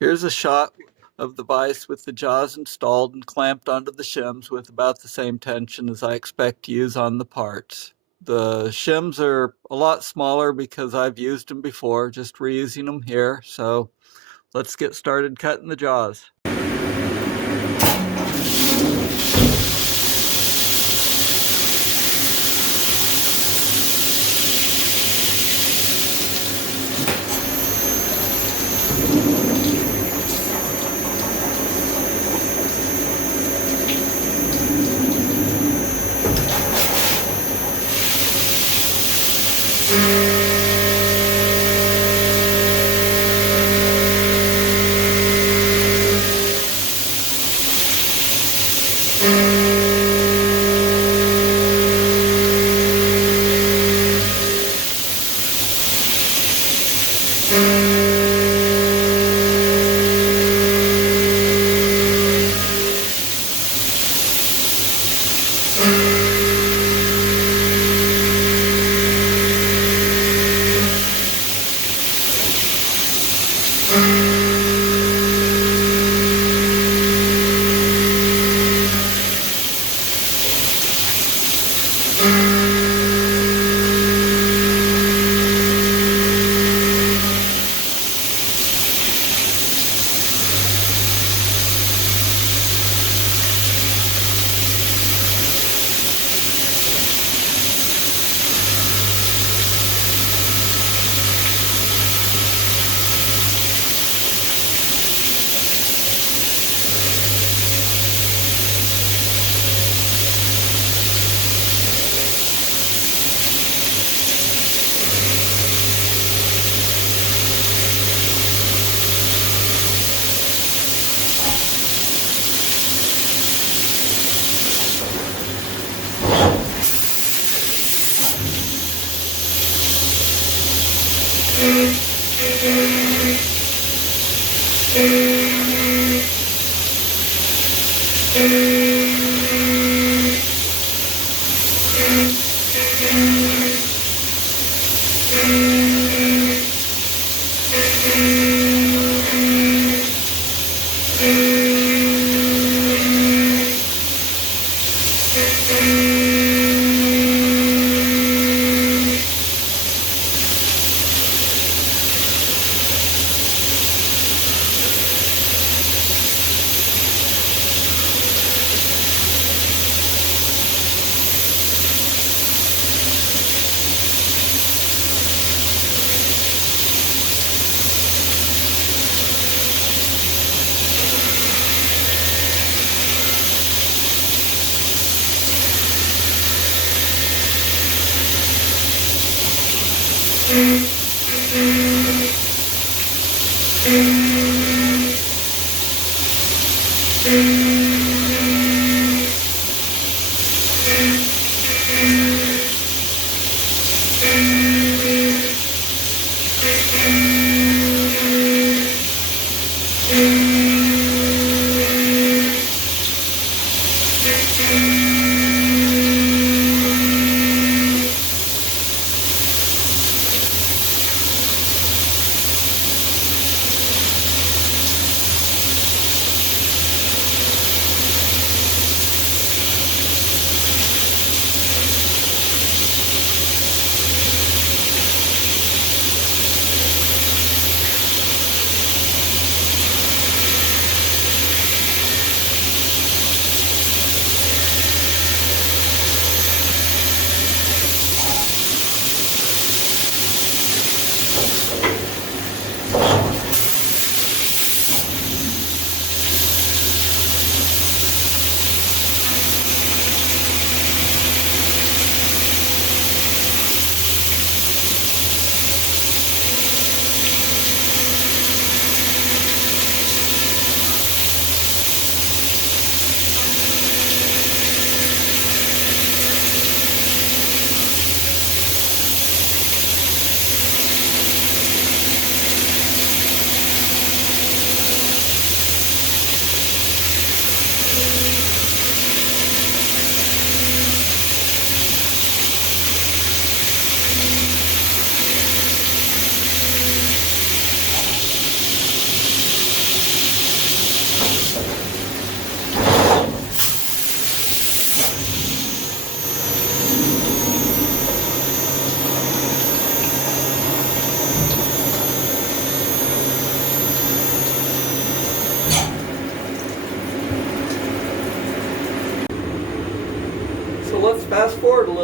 Here's a shot of the vise with the jaws installed and clamped onto the shims with about the same tension as I expect to use on the parts. The shims are a lot smaller because I've used them before, just reusing them here. So let's get started cutting the jaws.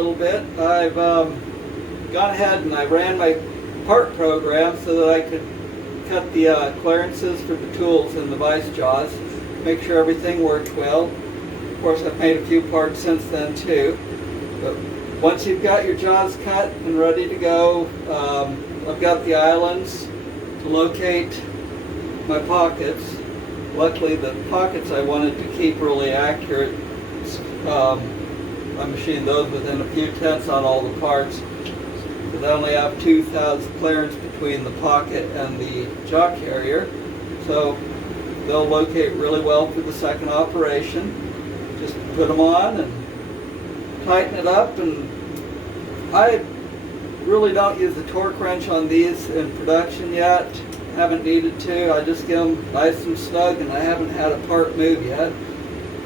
little bit, I've gone ahead and I ran my part program so that I could cut the clearances for the tools in the vise jaws, make sure everything worked well. Of course, I've made a few parts since then too. But once you've got your jaws cut and ready to go, I've got the islands to locate my pockets. Luckily, the pockets I wanted to keep really accurate. I machined those within a few tenths on all the parts. Because I only have 2,000 clearance between the pocket and the jaw carrier. So they'll locate really well for the second operation. Just put them on and tighten it up. And I really don't use a torque wrench on these in production yet. Haven't needed to. I just get them nice and snug, and I haven't had a part move yet.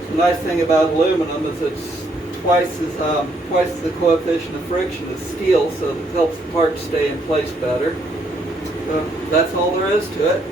The nice thing about aluminum is it's twice the coefficient of friction as steel, so it helps the part stay in place better. So that's all there is to it.